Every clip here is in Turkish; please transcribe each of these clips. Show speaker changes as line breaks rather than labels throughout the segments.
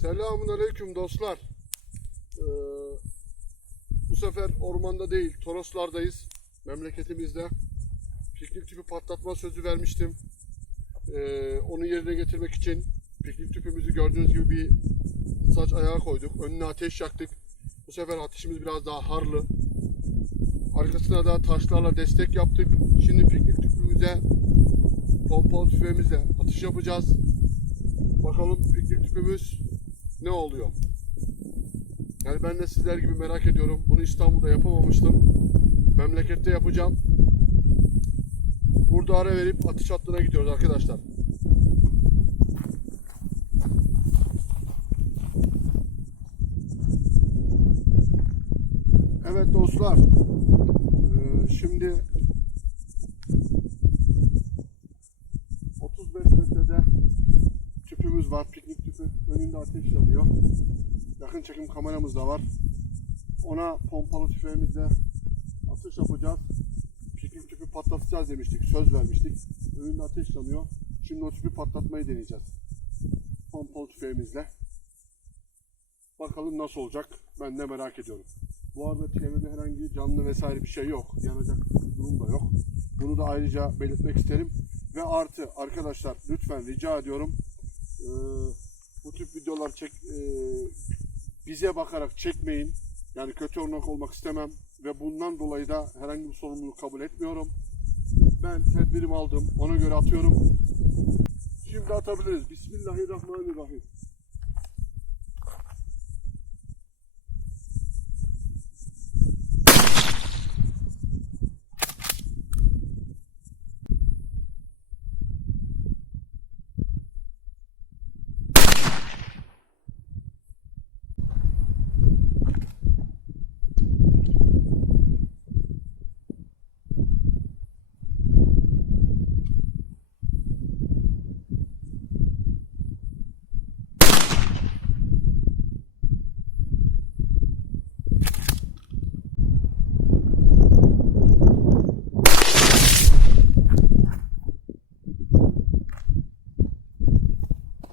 Selamun aleyküm dostlar. Ee, bu sefer ormanda değil, Toroslardayız. Memleketimizde. Piknik tüpü patlatma sözü vermiştim. Ee, onu yerine getirmek için piknik tüpümüzü gördüğünüz gibi bir saç ayağa koyduk. Önüne ateş yaktık. Bu sefer ateşimiz biraz daha harlı. Arkasına da taşlarla destek yaptık. Şimdi piknik tüpümüze pompalı tüfeğimizle atış yapacağız. Bakalım piknik tüpümüz ne oluyor? Yani ben de sizler gibi merak ediyorum. Bunu İstanbul'da yapamamıştım. Memlekette yapacağım. Burada ara verip atış hattına gidiyoruz arkadaşlar. Evet dostlar. Ee, şimdi 35 metrede tüpümüz var. Piknik. Önünde ateş yanıyor. Yakın çekim kameramız da var. Ona pompalı tüfeğimizle atış yapacağız. Piknik tüpü patlatacağız demiştik. Söz vermiştik. Önünde ateş yanıyor. Şimdi o tüpü patlatmayı deneyeceğiz. Pompalı tüfeğimizle. Bakalım nasıl olacak. Ben de merak ediyorum. Bu arada çevrede herhangi canlı vesaire bir şey yok. Yanacak bir durum da yok. Bunu da ayrıca belirtmek isterim. Ve artı arkadaşlar lütfen rica ediyorum. Videolar çek e, bize bakarak çekmeyin. Yani kötü örnek olmak istemem ve bundan dolayı da herhangi bir sorumluluk kabul etmiyorum. Ben tedbirimi aldım. Ona göre atıyorum. Şimdi atabiliriz. Bismillahirrahmanirrahim.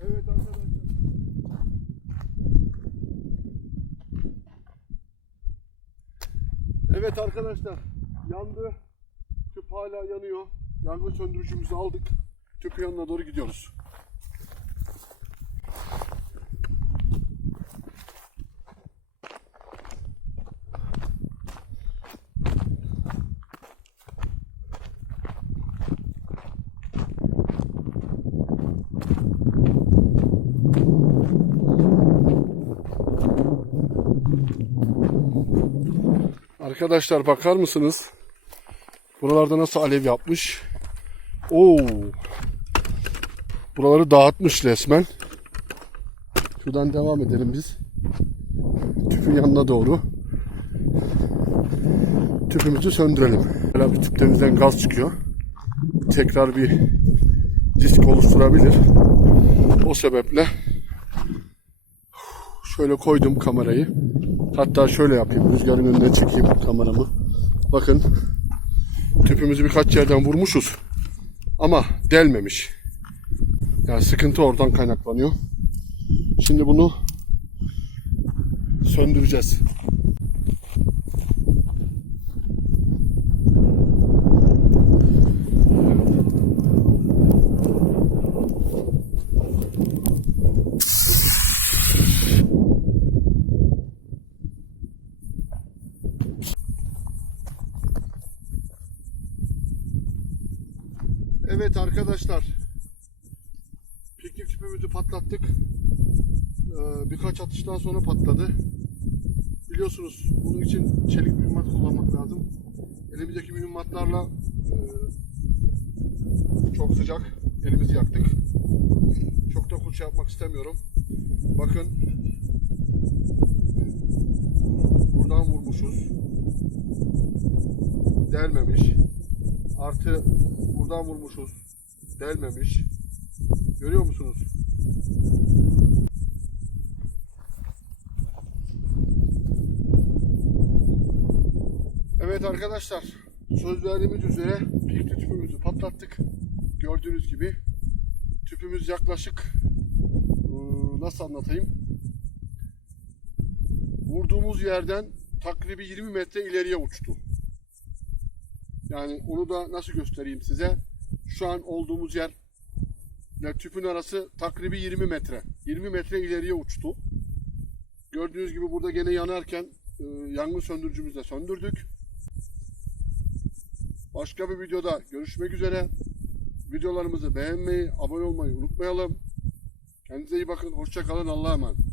Evet arkadaşlar. Evet arkadaşlar. Yandı. Tüp hala yanıyor. Yangın söndürücümüzü aldık. Tüpün yanına doğru gidiyoruz. Arkadaşlar bakar mısınız? Buralarda nasıl alev yapmış? Oo. Buraları dağıtmış resmen. Şuradan devam edelim biz. Tüpün yanına doğru. Tüpümüzü söndürelim. Böyle bir tüptemizden gaz çıkıyor. Tekrar bir risk oluşturabilir. O sebeple şöyle koydum kamerayı. Hatta şöyle yapayım. Rüzgarın önüne çekeyim kameramı. Bakın. Tüpümüzü birkaç yerden vurmuşuz. Ama delmemiş. Yani sıkıntı oradan kaynaklanıyor. Şimdi bunu söndüreceğiz. Evet arkadaşlar. Piknik tüpümüzü patlattık. Ee, birkaç atıştan sonra patladı. Biliyorsunuz bunun için çelik mühimmat kullanmak lazım. Elimizdeki mühimmatlarla e, çok sıcak. Elimizi yaktık. Çok da kulça yapmak istemiyorum. Bakın. Buradan vurmuşuz. Delmemiş. Artı buradan vurmuşuz. Delmemiş. Görüyor musunuz? Evet arkadaşlar. Söz verdiğimiz üzere piknik tüpümüzü patlattık. Gördüğünüz gibi tüpümüz yaklaşık ıı, nasıl anlatayım? vurduğumuz yerden takribi 20 metre ileriye uçtu. Yani onu da nasıl göstereyim size? Şu an olduğumuz yer ile tüpün arası takribi 20 metre. 20 metre ileriye uçtu. Gördüğünüz gibi burada gene yanarken e, yangın söndürücümüzle söndürdük. Başka bir videoda görüşmek üzere. Videolarımızı beğenmeyi, abone olmayı unutmayalım. Kendinize iyi bakın. Hoşça kalın. Allah'a emanet.